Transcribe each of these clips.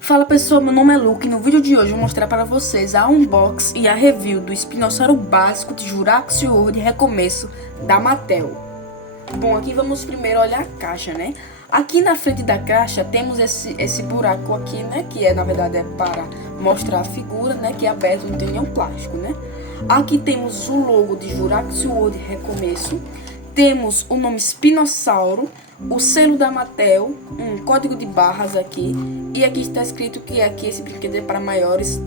Fala pessoal, meu nome é Luke e no vídeo de hoje eu vou mostrar para vocês a unbox e a review do espinossauro básico de Jurassic World Recomeço da Mattel. Bom, aqui vamos primeiro olhar a caixa, né? Aqui na frente da caixa temos esse buraco aqui, né? Que na verdade é para mostrar a figura, né? Que é aberto, não tem nenhum plástico, né? Aqui temos o logo de Jurassic World Recomeço. Temos o nome Espinossauro, o selo da Mattel, um código de barras aqui. E aqui está escrito que aqui esse brinquedo é para maiores,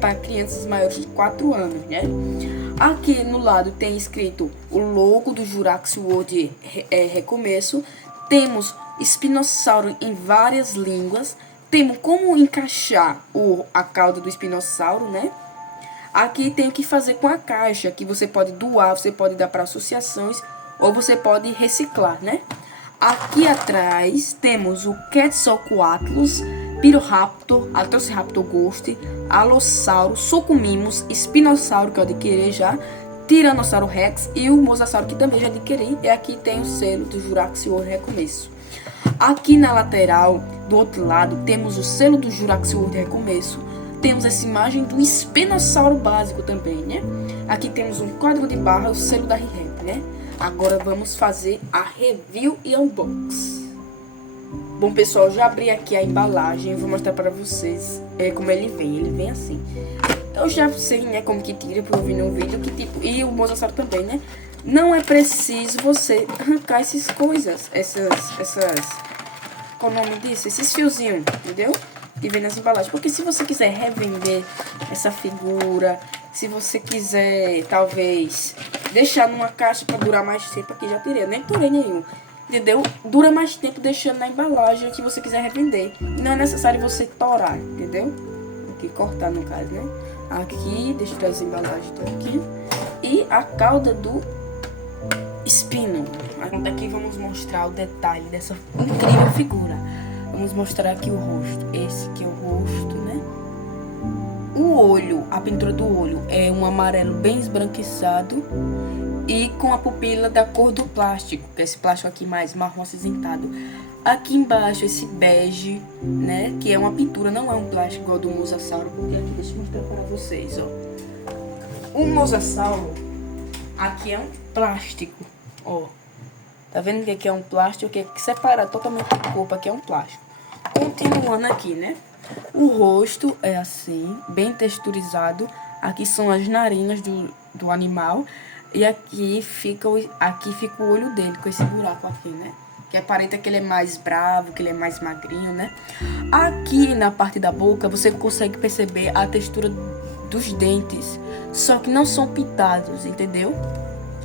para crianças maiores de 4 anos, né? Aqui no lado tem escrito o logo do Jurassic World Recomeço. Temos espinossauro em várias línguas. Temos como encaixar a cauda do espinossauro, né? Aqui tem o que fazer com a caixa, que você pode doar, você pode dar para associações ou você pode reciclar, né? Aqui atrás temos o Quetzalcoatlus, Piroraptor, Atrociraptor Ghost, Alossauro, Sucumimus, Espinossauro, que eu adquiri já, Tiranossauro Rex e o Mosasauro, que também já adquiri. E aqui tem o selo do Jurassic World Recomeço. Aqui na lateral, do outro lado, temos o selo do Jurassic World Recomeço. Temos essa imagem do espinossauro básico também, né? Aqui temos um código de barra, o selo da ReHap, né? Agora vamos fazer a review e unbox. Bom, pessoal, já abri aqui a embalagem. Vou mostrar para vocês como ele vem. Ele vem assim. Eu já sei, né, como que tira, porque eu vi num vídeo que tipo... E o Mosasauro também, né? Não é preciso você arrancar essas coisas. Qual o nome disso? Esses fiozinhos, entendeu? De ver nas embalagens. Porque se você quiser revender essa figura, se você quiser, talvez, deixar numa caixa para durar mais tempo, aqui já teria, nem tirei nenhum, entendeu? Dura mais tempo deixando na embalagem que você quiser revender. Não é necessário você torar, entendeu? Aqui, cortar no caso, né? Aqui, deixa eu trazer a embalagem aqui. E a cauda do espino. Aqui vamos mostrar o detalhe dessa incrível figura. Vamos mostrar aqui o rosto. Esse aqui é o rosto, né? O olho, a pintura do olho é um amarelo bem esbranquiçado e com a pupila da cor do plástico, que é esse plástico aqui mais marrom acinzentado. Aqui embaixo esse bege, né? Que é uma pintura, não é um plástico igual do Mosasauro, porque aqui, deixa eu mostrar para vocês, ó. O Mosasauro aqui é um plástico, ó. Tá vendo que aqui é um plástico, que é separado totalmente do corpo, aqui é um plástico. Continuando aqui, né? O rosto é assim, bem texturizado. Aqui são as narinas do animal. E aqui fica o olho dele, com esse buraco aqui, né? Que aparenta que ele é mais bravo, que ele é mais magrinho, né? Aqui na parte da boca, você consegue perceber a textura dos dentes. Só que não são pintados, entendeu?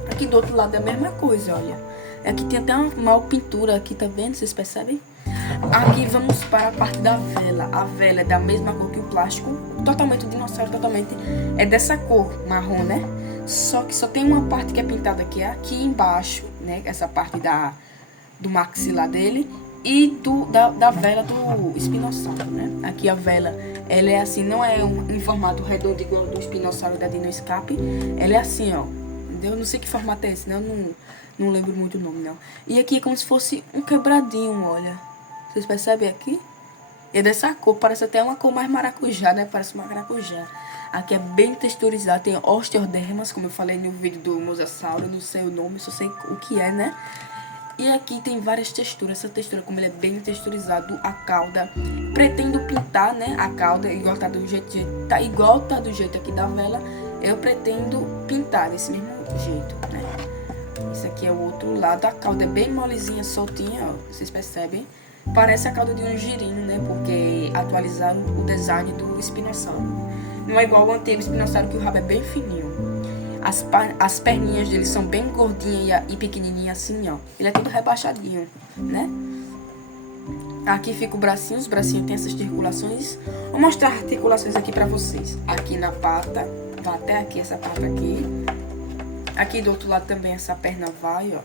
Aqui do outro lado é a mesma coisa, olha. Aqui tem até uma pintura aqui, tá vendo? Vocês percebem? Aqui vamos para a parte da vela. A vela é da mesma cor que o plástico. Totalmente o dinossauro, totalmente é dessa cor, marrom, né? Só que só tem uma parte que é pintada que é aqui embaixo, né? Essa parte do maxilar dele. E da vela do espinossauro, né? Aqui a vela, ela é assim, não é em formato redondo igual do espinossauro da Dino Escape. Ela é assim, ó. Entendeu? Não sei que formato é esse, né? Eu não lembro muito o nome, não. E aqui é como se fosse um quebradinho, olha. Vocês percebem aqui? É dessa cor, parece até uma cor mais maracujá, né? Parece uma maracujá. Aqui é bem texturizado, tem osteodermas, como eu falei no vídeo do Mosasauro, não sei o nome, só sei o que é, né? E aqui tem várias texturas. Essa textura, como ele é bem texturizado, a cauda. Pretendo pintar, né? A cauda, igual tá do jeito aqui da vela. Eu pretendo pintar desse mesmo jeito, né? Esse aqui é o outro lado. A cauda é bem molezinha, soltinha, ó. Vocês percebem? Parece a cauda de um girino, né? Porque atualizaram o design do espinossauro. Não é igual ao antigo espinossauro, que o rabo é bem fininho. As perninhas dele são bem gordinhas e pequenininhas assim, ó. Ele é todo rebaixadinho, né? Aqui fica o bracinho. Os bracinhos tem essas articulações. Vou mostrar articulações aqui pra vocês. Aqui na pata. Vai até aqui, essa pata aqui. Aqui do outro lado também essa perna vai, ó.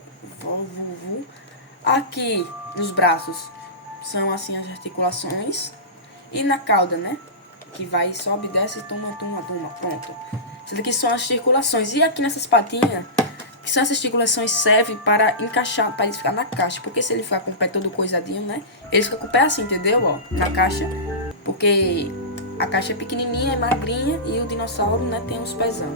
Aqui nos braços são assim as articulações. E na cauda, né? Que vai, sobe, desce, toma, pronto. Essas aqui são as articulações. E aqui nessas patinhas, que são essas articulações, servem para encaixar, para ele ficar na caixa. Porque se ele ficar com o pé todo coisadinho, né? Ele fica com o pé assim, entendeu? Ó, na caixa. Porque a caixa é pequenininha, é magrinha e o dinossauro, né, tem uns pezão.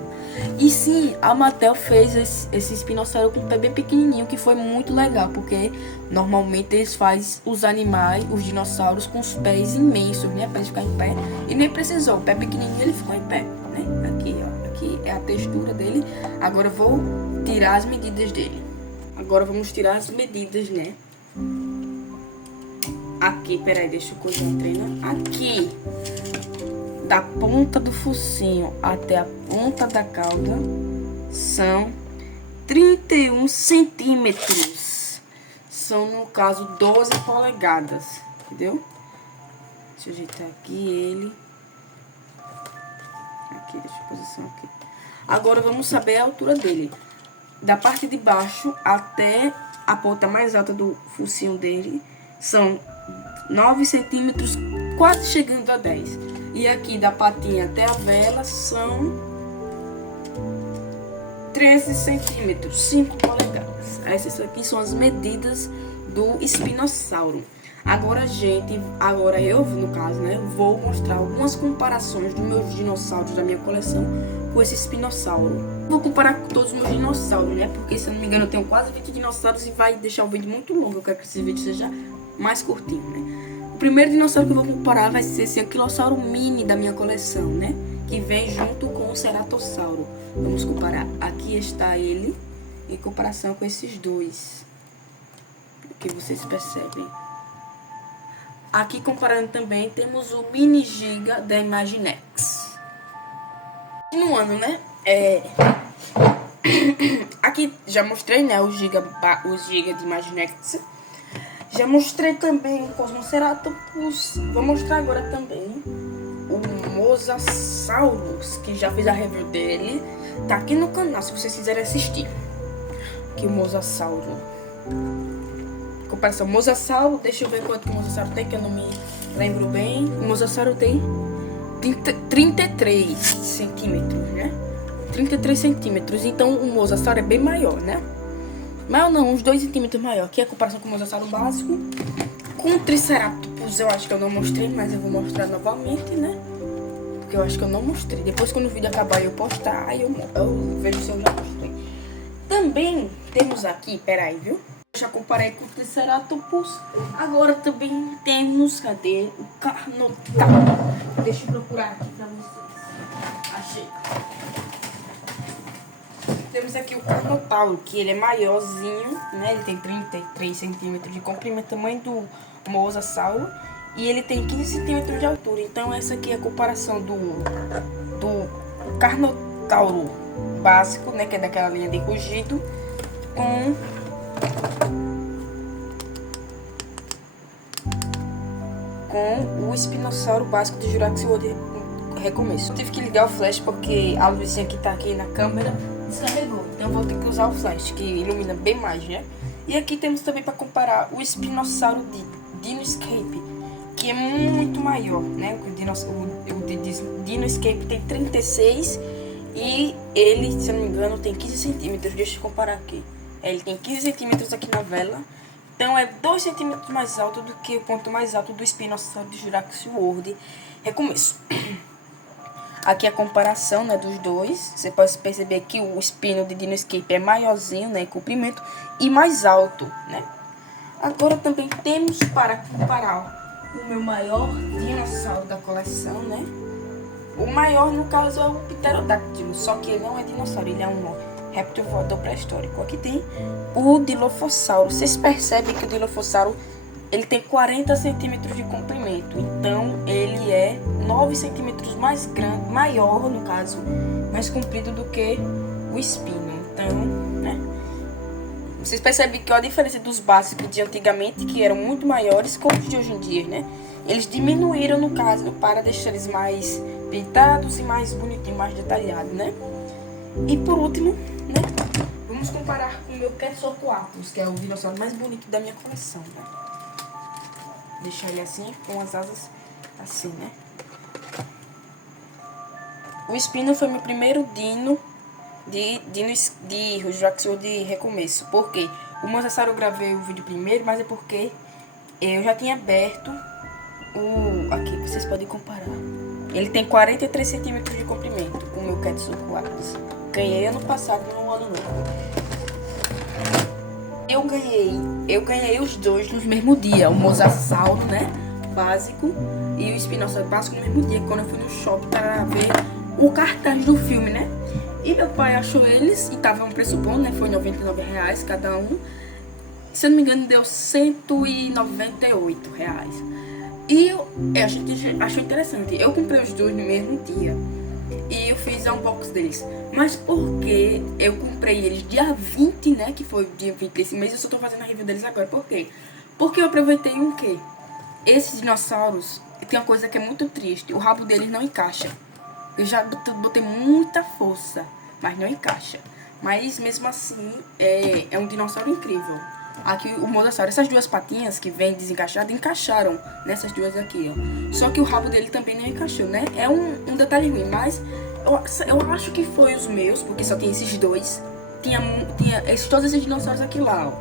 E sim, a Mattel fez esse espinossauro com um pé bem pequenininho, que foi muito legal, porque normalmente eles fazem os animais, os dinossauros, com os pés imensos, né, pra eles ficarem em pé. E nem precisou, o pé pequenininho ele ficou em pé, né? Aqui, ó, aqui é a textura dele. Agora eu vou tirar as medidas dele. Agora vamos tirar as medidas, né? Aqui, peraí, deixa eu coisar o treino. Aqui, da ponta do focinho até a ponta da cauda, são 31 centímetros. São, no caso, 12 polegadas, entendeu? Deixa eu ajeitar aqui ele. Aqui, deixa eu posicionar aqui. Agora, vamos saber a altura dele. Da parte de baixo até a ponta mais alta do focinho dele, são 9 centímetros, quase chegando a 10. E aqui da patinha até a vela são 13 centímetros, 5 polegadas. Essas aqui são as medidas do espinossauro. Agora, eu, no caso, né, vou mostrar algumas comparações dos meus dinossauros da minha coleção com esse espinossauro. Vou comparar com todos os meus dinossauros, né, porque se eu não me engano eu tenho quase 20 dinossauros e vai deixar o vídeo muito longo. Eu quero que esse vídeo seja mais curtinho, né. O primeiro dinossauro que eu vou comparar vai ser esse anquilossauro mini da minha coleção, né, que vem junto com o ceratossauro. Vamos comparar. Aqui está ele em comparação com esses dois, que vocês percebem. Aqui comparando também temos o Mini Giga da Imaginext. Continuando, né? Aqui já mostrei, né, o Giga de Imaginext. Já mostrei também o Cosmoceratopus. Vou mostrar agora também o Mosasaurus, que já fiz a review dele. Tá aqui no canal, se vocês quiserem assistir. Aqui o Mosasauro. Comparação Mosasauro, deixa eu ver quanto o Mosasauro tem, que eu não me lembro bem. O Mosasauro tem 33 centímetros, né? 33 centímetros, então o Mosasauro é bem maior, né? Maior não, uns 2 centímetros maior. Aqui é a comparação com o Mosasauro básico. Com o Triceratops eu acho que eu não mostrei, mas eu vou mostrar novamente, né? Porque eu acho que eu não mostrei. Depois quando o vídeo acabar eu postar, aí eu vejo se eu já mostrei. Também temos aqui, peraí, viu? Já comparei com o Triceratops. Agora também temos, cadê? O Carnotauro. Deixa eu procurar aqui pra vocês. Achei. Temos aqui o Carnotauro, que ele é maiorzinho, né? Ele tem 33 centímetros de comprimento, tamanho do Mosasauro. E ele tem 15 centímetros de altura. Então essa aqui é a comparação do Carnotauro básico, né? Que é daquela linha de rugido, com o espinossauro básico de Jurassic World Recomeço. Eu tive que ligar o flash porque a luzinha que tá aqui na câmera descarregou. Então eu vou ter que usar o flash, que ilumina bem mais, né? E aqui temos também para comparar o espinossauro de Dinoscape, que é muito maior, né? O Dinoscape tem 36 e ele, se eu não me engano, tem 15 centímetros. Deixa eu comparar aqui. Ele tem 15 centímetros aqui na vela. Então é 2 centímetros mais alto do que o ponto mais alto do espinossauro de Jurassic World Recomeço. Aqui a comparação, né, dos dois. Você pode perceber que o espino de Dinoscape é maiorzinho, né, em comprimento e mais alto, né. Agora também temos para comparar o meu maior dinossauro da coleção, né. O maior, no caso, é o Pterodáctilo, só que ele não é dinossauro, ele é um réptil voador pré-histórico. Aqui tem o Dilophosaurus. Vocês percebem que o Dilophosaurus ele tem 40 centímetros de comprimento. Então ele é 9 centímetros mais grande, maior no caso, mais comprido do que o espino. Então, né? Vocês percebem que a diferença dos básicos de antigamente, que eram muito maiores, com os de hoje em dia, né? Eles diminuíram no caso para deixar eles mais pintados e mais bonitinhos, mais detalhados, né? E por último, né, vamos comparar com o meu Quetzalcoatlus, que é o dinossauro mais bonito da minha coleção, né? Deixar ele assim, com as asas assim, né? O espino foi meu primeiro dino de Jurassic World de Recomeço. Por quê? O Mosasauro eu gravei o vídeo primeiro, mas é porque eu já tinha aberto aqui, vocês podem comparar. Ele tem 43 centímetros de comprimento, o meu Ketsup Atlas. Ganhei ano passado no ano novo. Eu ganhei os dois no mesmo dia, o Mosasauro, né, básico, e o Espinossauro básico no mesmo dia, quando eu fui no shopping para ver o cartaz do filme, né. E meu pai achou eles, e tava um preço bom, né, foi R$99 cada um. Se eu não me engano, deu R$198. E a gente achou interessante. Eu comprei os dois no mesmo dia. E eu fiz a unboxing deles. Mas porque eu comprei eles dia 20, né? Que foi o dia 20 desse mês. Eu só tô fazendo a review deles agora. Por quê? Porque eu aproveitei um quê? Esses dinossauros, tem uma coisa que é muito triste. O rabo deles não encaixa. Eu já botei muita força, mas não encaixa. Mas mesmo assim, é um dinossauro incrível. Aqui o Mosasauro, essas duas patinhas que vem desencaixadas, encaixaram nessas duas aqui, ó. Só que o rabo dele também não encaixou, né? É um detalhe ruim, mas eu acho que foi os meus, porque só tem esses dois. Tinha todos esses dinossauros aqui lá, ó.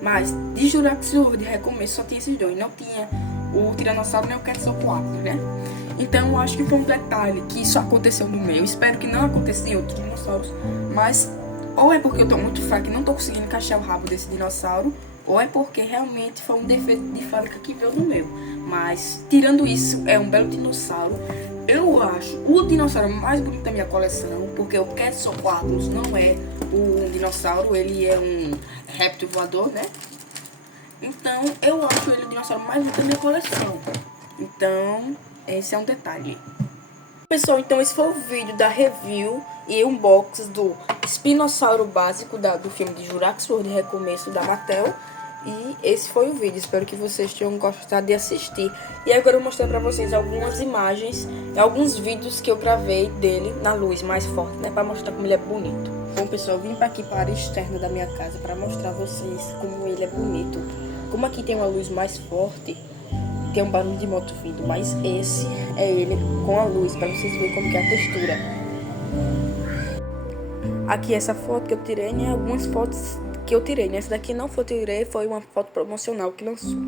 Mas de Jurassic World, de recomeço, só tinha esses dois. Não tinha o Tiranossauro nem o Quetzalcoatl, né? Então eu acho que foi um detalhe que isso aconteceu no meu. Espero que não aconteça em outros dinossauros, mas ou é porque eu tô muito fraca e não tô conseguindo encaixar o rabo desse dinossauro, ou é porque realmente foi um defeito de fábrica que veio no meu. Mas, tirando isso, é um belo dinossauro. Eu acho o dinossauro mais bonito da minha coleção, porque o Quetzalcoatl não é um dinossauro, ele é um réptil voador, né? Então, eu acho ele o dinossauro mais bonito da minha coleção. Então, esse é um detalhe. Pessoal, então esse foi o vídeo da review e unboxing do espinossauro básico do filme de Jurassic World Recomeço da Mattel. E esse foi o vídeo, espero que vocês tenham gostado de assistir. E agora eu vou mostrar pra vocês algumas imagens e alguns vídeos que eu gravei dele na luz mais forte, né, pra mostrar como ele é bonito. Bom pessoal, eu vim aqui para a área externa da minha casa pra mostrar a vocês como ele é bonito. Como aqui tem uma luz mais forte, tem um barulho de moto vindo, mas esse é ele com a luz, para vocês verem como que é a textura. Aqui essa foto que eu tirei, né? Algumas fotos que eu tirei, né? Essa daqui não foi tirei, foi uma foto promocional que lançou.